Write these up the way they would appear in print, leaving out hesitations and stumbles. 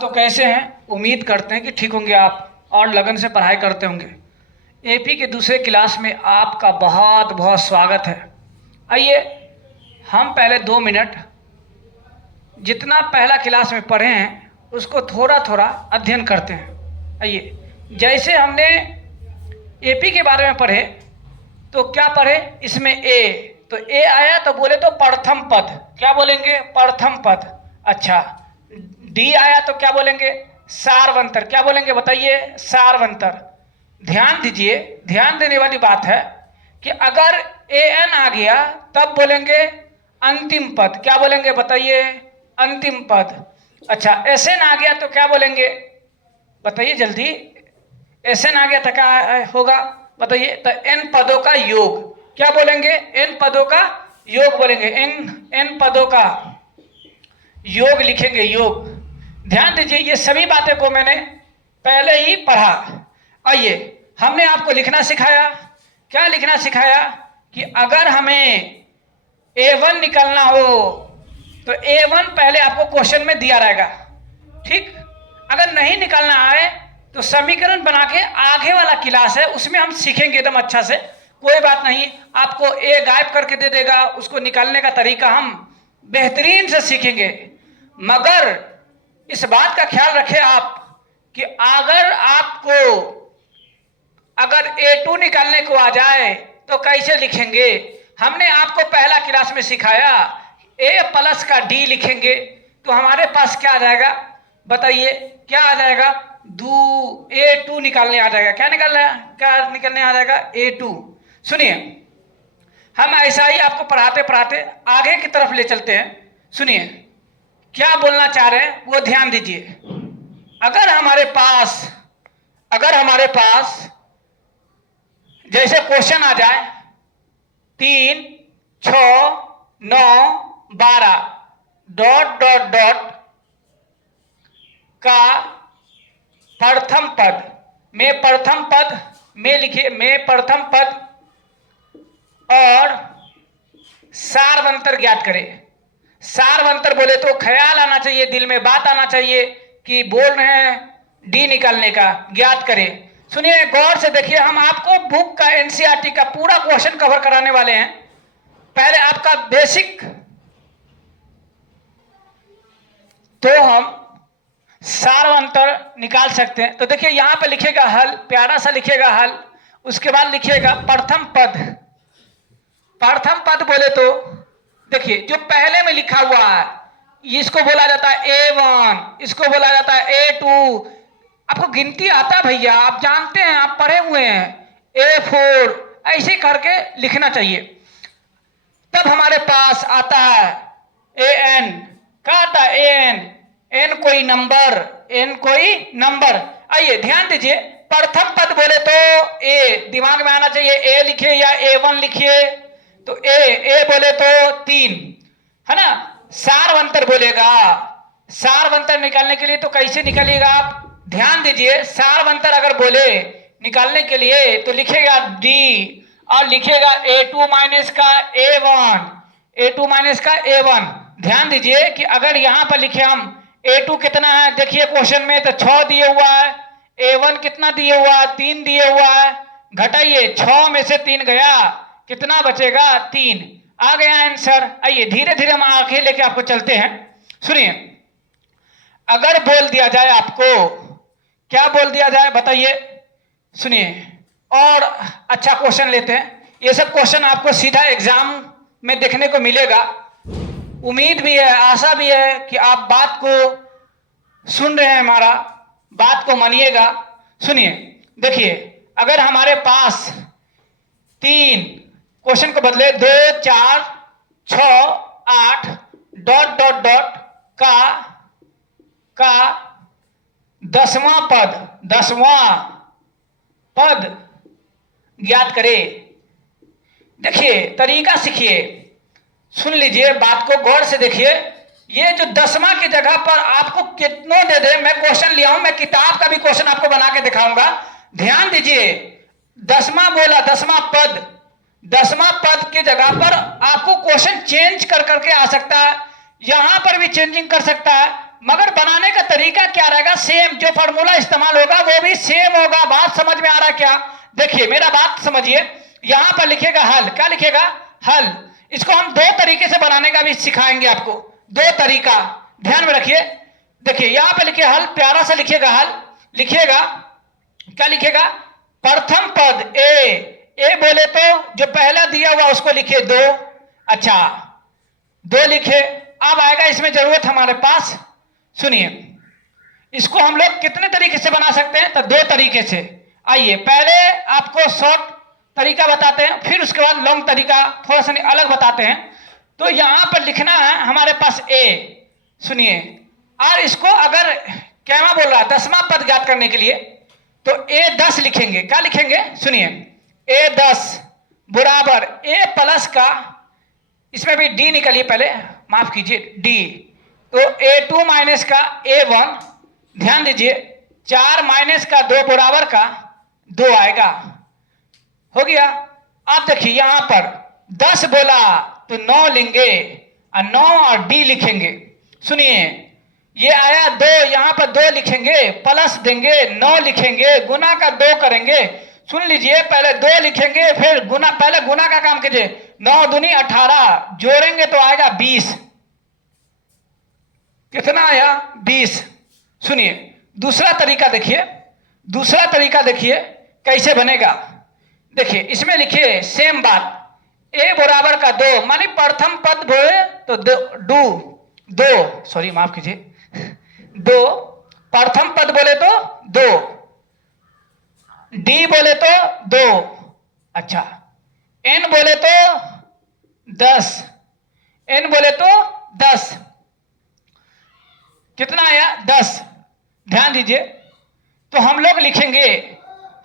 तो कैसे हैं? उम्मीद करते हैं कि ठीक होंगे आप और लगन से पढ़ाई करते होंगे। एपी के दूसरे क्लास में आपका बहुत बहुत स्वागत है। आइए हम पहले 2 मिनट जितना पहला क्लास में पढ़े हैं उसको थोड़ा थोड़ा अध्ययन करते हैं। आइए, जैसे हमने एपी के बारे में पढ़े तो क्या पढ़े? इसमें ए, तो ए आया तो बोले तो प्रथम पद, क्या बोलेंगे? प्रथम पद। अच्छा, डी आया तो क्या बोलेंगे? सारवंतर। क्या बोलेंगे बताइए? सारवंतर। ध्यान दीजिए, ध्यान देने वाली बात है कि अगर ए एन आ गया तब बोलेंगे अंतिम पद। क्या बोलेंगे बताइए? अंतिम पद। अच्छा, एस एन आ गया तो क्या बोलेंगे बताइए जल्दी? एस एन आ गया तो क्या होगा बताइए? तो एन पदों का योग। क्या बोलेंगे? एन पदों का योग बोलेंगे। एन पदों का योग लिखेंगे, योग। ध्यान दीजिए, ये सभी बातें को मैंने पहले ही पढ़ा। आइए, हमने आपको लिखना सिखाया। क्या लिखना सिखाया? कि अगर हमें A1 निकलना हो तो A1 पहले आपको क्वेश्चन में दिया रहेगा, ठीक? अगर नहीं निकालना आए तो समीकरण बना के आगे वाला क्लास है उसमें हम सीखेंगे एकदम अच्छा से। कोई बात नहीं, आपको ए गायब करके दे देगा, उसको निकालने का तरीका हम बेहतरीन से सीखेंगे। मगर इस बात का ख्याल रखें आप कि अगर A2 निकालने को आ जाए तो कैसे लिखेंगे? हमने आपको पहला क्लास में सिखाया A प्लस का D लिखेंगे तो हमारे पास क्या आ जाएगा बताइए? क्या आ जाएगा? A2 निकालने आ जाएगा। क्या निकलने आ जाएगा? A2। सुनिए, हम ऐसा ही आपको पढ़ाते पढ़ाते आगे की तरफ ले चलते हैं। सुनिए क्या बोलना चाह रहे हैं वो ध्यान दीजिए। अगर हमारे पास जैसे क्वेश्चन आ जाए 3, 6, 9, 12 डॉट डॉट डॉट का प्रथम पद में प्रथम पद और सारवंतर ज्ञात करें। सारवंतर बोले तो ख्याल आना चाहिए, दिल में बात आना चाहिए कि बोल रहे हैं डी निकालने का, ज्ञात करें। सुनिए, गौर से देखिए, हम आपको बुक का एनसीईआरटी का पूरा क्वेश्चन कवर कराने वाले हैं। पहले आपका बेसिक, तो हम सारवंतर निकाल सकते हैं। तो देखिए यहां पे लिखेगा हल, प्यारा सा लिखेगा हल, उसके बाद लिखिएगा प्रथम पद। प्रथम पद बोले तो देखिए जो पहले में लिखा हुआ है इसको बोला जाता है A1, इसको बोला जाता है A2। आपको गिनती आता है भैया, आप जानते हैं, आप पढ़े हुए हैं। A4 ऐसे करके लिखना चाहिए। तब हमारे पास आता है AN। क्या आता है? एन कोई नंबर। आइए ध्यान दीजिए, प्रथम पद बोले तो ए, दिमाग में आना चाहिए ए लिखिए या A1 लिखिए। तो ए बोले तो 3 है ना। सारवंतर बोलेगा, सारवंतर निकालने के लिए तो कैसे निकालिएगा आप? ध्यान दीजिए, सारवंतर अगर बोले निकालने के लिए तो लिखेगा डी और लिखेगा A2 माइनस का A1। ध्यान दीजिए कि अगर यहां पर लिखे हम A2 कितना है, देखिए क्वेश्चन में तो 6 दिए हुआ है, A1 कितना दिए हुआ है? 3 दिए हुआ है। घटाइए, 6 में से 3 गया, कितना बचेगा? 3 आ गया आंसर। आइए धीरे धीरे हम आगे लेके आपको चलते हैं। सुनिए, अगर बोल दिया जाए आपको, क्या बोल दिया जाए बताइए? सुनिए, और अच्छा क्वेश्चन लेते हैं। ये सब क्वेश्चन आपको सीधा एग्जाम में देखने को मिलेगा। उम्मीद भी है, आशा भी है कि आप बात को सुन रहे हैं, हमारा बात को मानिएगा। सुनिए, देखिए अगर हमारे पास 3 क्वेश्चन को बदले 2, 4, 6, 8 डॉट डॉट डॉट का 10वां पद ज्ञात करे। देखिए तरीका सीखिए, सुन लीजिए, बात को गौर से देखिए। ये जो 10वां की जगह पर आपको कितनों दे दे, मैं क्वेश्चन लिया हूं, मैं किताब का भी क्वेश्चन आपको बना के दिखाऊंगा। ध्यान दीजिए, 10वां बोला, 10वां पद की जगह पर आपको क्वेश्चन चेंज कर करके आ सकता है, यहां पर भी चेंजिंग कर सकता है। मगर बनाने का तरीका क्या रहेगा, सेम। जो फॉर्मूला इस्तेमाल होगा वो भी सेम होगा। बात समझ में आ रहा है क्या? देखिए मेरा बात समझिए, यहां पर लिखेगा हल। क्या लिखेगा? हल। इसको हम दो तरीके से बनाने का भी सिखाएंगे आपको, दो तरीका ध्यान में रखिए। देखिए यहां पर लिखिए हल, प्यारा सा लिखिएगा हल। लिखिएगा क्या लिखेगा? प्रथम पद ए बोले तो जो पहला दिया हुआ उसको लिखिए 2। अच्छा 2 लिखे। अब आएगा इसमें जरूरत हमारे पास, सुनिए इसको हम लोग कितने तरीके से बना सकते हैं, तो 2 तरीके से। आइए पहले आपको शॉर्ट तरीका बताते हैं, फिर उसके बाद लॉन्ग तरीका थोड़ा सा अलग बताते हैं। तो यहां पर लिखना है हमारे पास ए, सुनिए। और इसको अगर क्या बोल रहा है 10वां पद ज्ञात करने के लिए, तो A10 लिखेंगे। क्या लिखेंगे? सुनिए A10 बराबर A प्लस का, इसमें भी D निकलिए पहले, माफ कीजिए D, तो A2 माइनस का A1, ध्यान दीजिए 4 माइनस का 2 बराबर का 2 आएगा। हो गया। अब देखिए यहां पर 10 बोला तो 9 लेंगे और 9 और D लिखेंगे। सुनिए ये आया 2, यहां पर 2 लिखेंगे, प्लस देंगे 9 लिखेंगे, गुना का 2 करेंगे। सुन लीजिए पहले 2 लिखेंगे फिर गुना, पहले गुना का काम कीजिए। 9 दूनी 18, जोड़ेंगे तो आएगा 20। कितना आया? 20। सुनिए दूसरा तरीका देखिए, दूसरा तरीका देखिए कैसे बनेगा। देखिए इसमें लिखिए सेम बात, ए बराबर का 2, मानी प्रथम पद बोले तो 2, सॉरी माफ कीजिए 2, प्रथम पद बोले तो 2, डी बोले तो 2, अच्छा एन बोले तो 10, एन बोले तो 10, कितना आया? 10। ध्यान दीजिए तो हम लोग लिखेंगे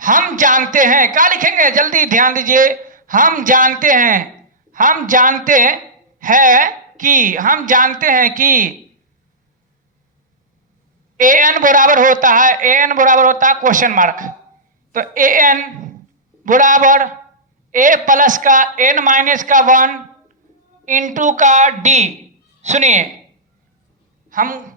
हम जानते हैं। क्या लिखेंगे? जल्दी ध्यान दीजिए। हम जानते हैं, हम जानते हैं कि, हम जानते हैं कि ए एन बराबर होता है, ए एन बराबर होता है क्वेश्चन मार्क, तो ए एन बराबर ए प्लस का एन माइनस का 1 इंटू का डी। सुनिए हम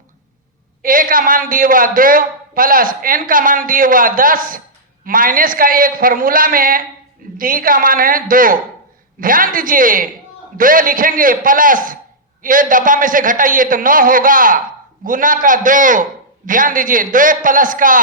ए का मान दिए हुआ 2 प्लस एन का मान दिए हुआ 10 माइनस का एक फॉर्मूला में है, डी का मान है 2। ध्यान दीजिए 2 लिखेंगे प्लस ये डब्बा में से घटाइए तो 9 होगा, गुना का 2, ध्यान दीजिए 2 प्लस का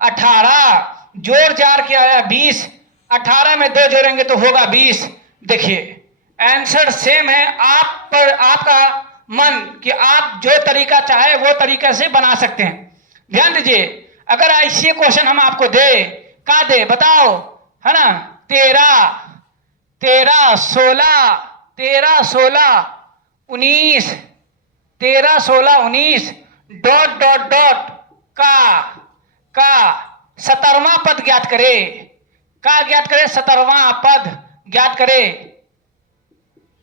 18, जोड़ जार के आया 20, 18 में 2 जोड़ेंगे तो होगा 20। देखिए आंसर सेम है। आप पर आपका मन कि आप जो तरीका चाहे वो तरीका से बना सकते हैं। ध्यान दीजिए अगर ऐसे क्वेश्चन हम आपको दे, का दे बताओ, है ना, 13 16 13 16 19 13 16 19 डॉट डॉट डॉट का 17वां पद ज्ञात करे। का ज्ञात करे? 17वां पद ज्ञात करे।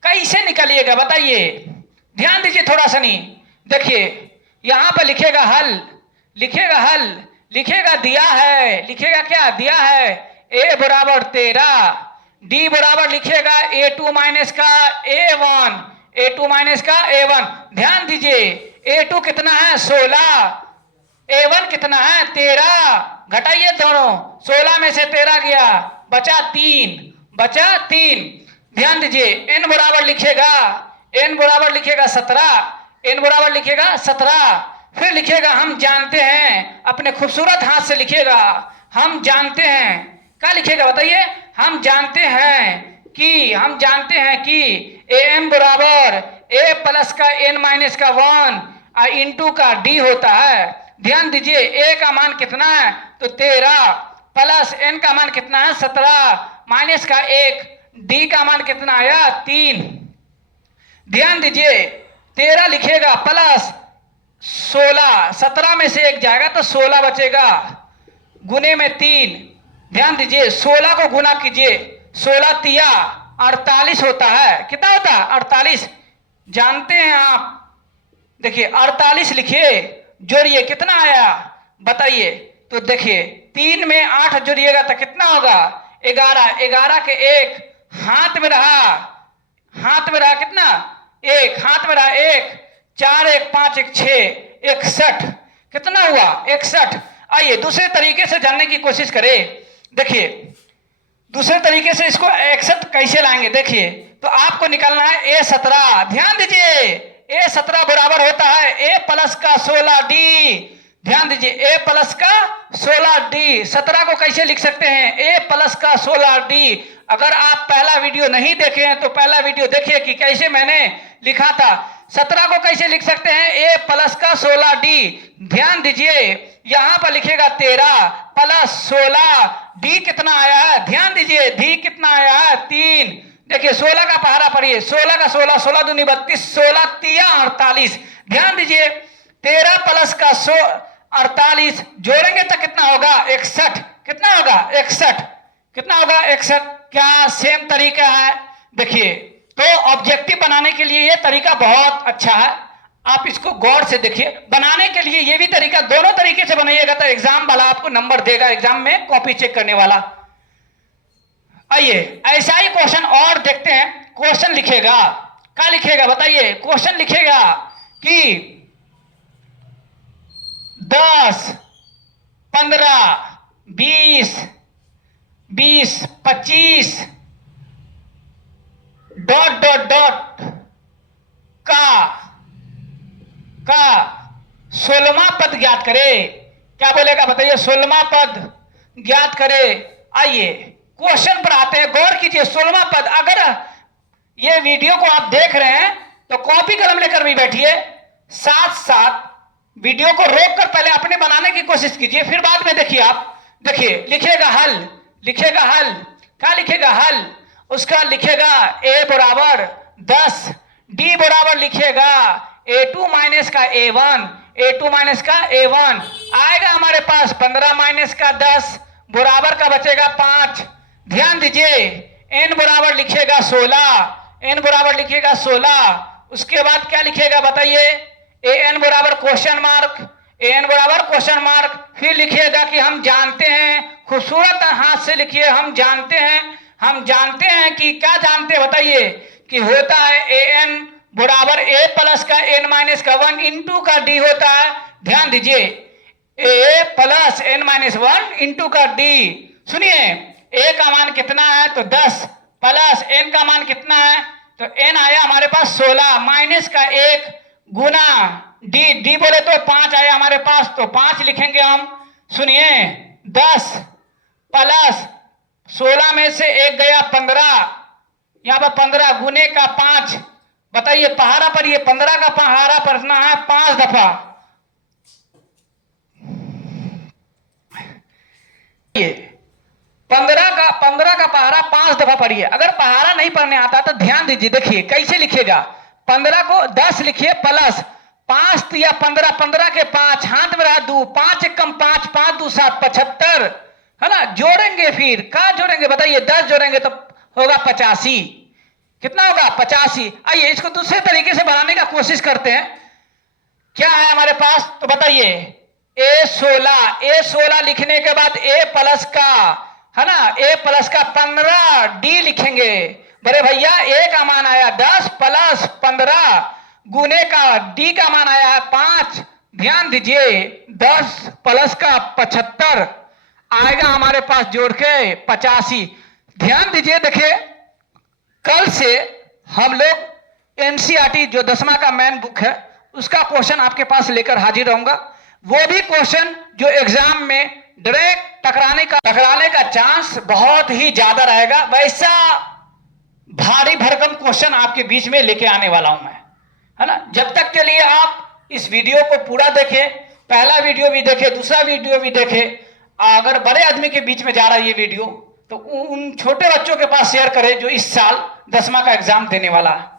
कैसे निकलिएगा बताइए? ध्यान दीजिए थोड़ा सा। नहीं देखिए यहां पर लिखेगा हल, लिखेगा हल, लिखेगा दिया है, लिखेगा क्या? दिया है ए बराबर 13, डी बराबर लिखेगा A2 माइनस का A1, A2 माइनस का A1। ध्यान दीजिए A2 कितना है? 16, A1 कितना है? 13, घटाइए दोनों, 16 में से 13 गया, बचा 3, बचा 3। ध्यान दीजिए n बराबर लिखेगा, n बराबर लिखेगा 17, n बराबर लिखेगा 17, फिर लिखेगा हम जानते हैं, अपने खूबसूरत हाथ से लिखेगा हम जानते हैं। क्या लिखेगा बताइए? हम जानते हैं कि, हम जानते हैं कि am बराबर a प्लस का n माइनस का 1 इंटू का d होता है। ध्यान दीजिए a का मान कितना है? तो 13 प्लस n का मान कितना है? 17 माइनस का 1, d का मान कितना आया? 3। ध्यान दीजिए 13 लिखेगा प्लस 16, 17 में से 1 जाएगा तो 16 बचेगा, गुने में 3। ध्यान दीजिए 16 को गुना कीजिए, 16 तिया 48 होता है। कितना होता है? 48। जानते हैं आप? देखिए 48 लिखिए, जोड़िए कितना आया बताइए। तो देखिए 3 में 8 जोड़िएगा तो कितना होगा? 11। 11 के 1 हाथ में रहा, हाथ में रहा कितना? 1 हाथ में रहा 1, 4 1 5 1 6, 61। कितना हुआ? 61। आइए दूसरे तरीके से जानने की कोशिश करें। देखिए दूसरे तरीके से इसको 61 कैसे लाएंगे। देखिए तो आपको निकालना है A17। ध्यान दीजिए A17 बराबर होता है A प्लस का 16D। ध्यान दीजिए A प्लस का 16D। 17 को कैसे लिख सकते हैं? A प्लस का 16D। अगर आप पहला वीडियो नहीं देखे हैं तो पहला वीडियो देखिए कि कैसे मैंने लिखा था। 17 को कैसे लिख सकते हैं? A प्लस का 16D। ध्यान दीजिए यहां पर लिखेगा 13 प्लस 16। D कितना आया है? ध्यान दीजिए D कितना आया है? 3। देखिए 16 का पहाड़ा पढ़िए। 16 का 16, 16 दूनी 32, 16 तिया 48। ध्यान दीजिए 13 प्लस का 48 जोड़ेंगे तो कितना होगा? 61। कितना होगा? 61। कितना होगा? 61। क्या सेम तरीका है? देखिए तो ऑब्जेक्टिव बनाने के लिए ये तरीका बहुत अच्छा है, आप इसको गौर से देखिए। बनाने के लिए ये भी तरीका, दोनों तरीके से बनाइएगा तो एग्जाम वाला आपको नंबर देगा, एग्जाम में कॉपी चेक करने वाला। आइए ऐसा ही क्वेश्चन और देखते हैं। क्वेश्चन लिखेगा, क्या लिखेगा बताइए? क्वेश्चन लिखेगा कि 10, 15, 20, 25 डॉट डॉट डॉट का 16वां पद ज्ञात करे। क्या बोलेगा बताइए? 16वां पद ज्ञात करे। आइए क्वेश्चन पर आते हैं, गौर कीजिए। 16वां पद, अगर ये वीडियो को आप देख रहे हैं तो कॉपी कलम लेकर भी बैठिए, साथ साथ वीडियो को रोक कर पहले अपने बनाने की कोशिश कीजिए, फिर बाद में देखिए। आप देखिए लिखेगा हल, लिखेगा हल। क्या लिखेगा? हल। उसका लिखेगा A बराबर 10, D बराबर लिखेगा A2 माइनस का A1, A2 माइनस का A1 आएगा हमारे पास 15 माइनस का 10 बराबर का बचेगा 5। ध्यान दीजिए N बराबर लिखेगा 16, N बराबर लिखेगा 16। उसके बाद क्या लिखेगा बताइए? AN बराबर क्वेश्चन मार्क, AN बराबर क्वेश्चन मार्क। फिर लिखिएगा कि हम जानते हैं, खूबसूरत हाथ से लिखिए, हम जानते हैं कि क्या जानते हैं बताइए? कि होता है AN बराबर A प्लस का N माइनस का 1 इंटू का D होता है। ध्यान दीजिए A plus N minus 1 into का D। सुनिए A का मान कितना है? तो 10 प्लस N का मान कितना है? तो N आया हमारे पास 16 माइनस का 1 गुना D बोले तो 5 आया हमारे पास, तो 5 लिखेंगे हम। सुनिए 10 प्लस 16 में से 1 गया 15, यहां पर 15 गुने का 5। बताइए पहाड़ा पर, ये 15 का पहाड़ा पढ़ना है 5 दफा। 15 का पहाड़ा 5 दफा पढ़िए। अगर पहाड़ा नहीं पढ़ने आता तो ध्यान दीजिए, देखिए कैसे लिखेगा। 15 को 10 लिखिए प्लस 5 या 15, 15 के 5 हाथ में रहा 2, 5 एक कम 5, 5 2 7 75 है ना। जोड़ेंगे फिर क्या जोड़ेंगे बताइए? 10 जोड़ेंगे तो होगा 85। कितना होगा? 85। आइए इसको दूसरे तरीके से बनाने का कोशिश करते हैं। क्या है हमारे पास? तो बताइए A16 लिखने के बाद A प्लस का है ना, A प्लस का 15 D लिखेंगे। बड़े भैया A का मान आया 10 प्लस 15 गुने का D का मान आया है 5। ध्यान दीजिए 10 प्लस का 75 आएगा हमारे पास जोड़ के 85। ध्यान दीजिए देखिए कल से हम लोग एनसीईआरटी जो 10वां का मेन बुक है उसका क्वेश्चन आपके पास लेकर हाजिर रहूंगा। वो भी क्वेश्चन जो एग्जाम में डायरेक्ट टकराने का चांस बहुत ही ज्यादा रहेगा, वैसा भारी भरकम क्वेश्चन आपके बीच में लेके आने वाला हूं मैं, है ना। जब तक के लिए आप इस वीडियो को पूरा देखें, पहला वीडियो भी देखें, दूसरा वीडियो भी देखें। अगर बड़े आदमी के बीच में जा रहा है ये वीडियो तो उन छोटे बच्चों के पास शेयर करें जो इस साल 10वां का एग्जाम देने वाला है।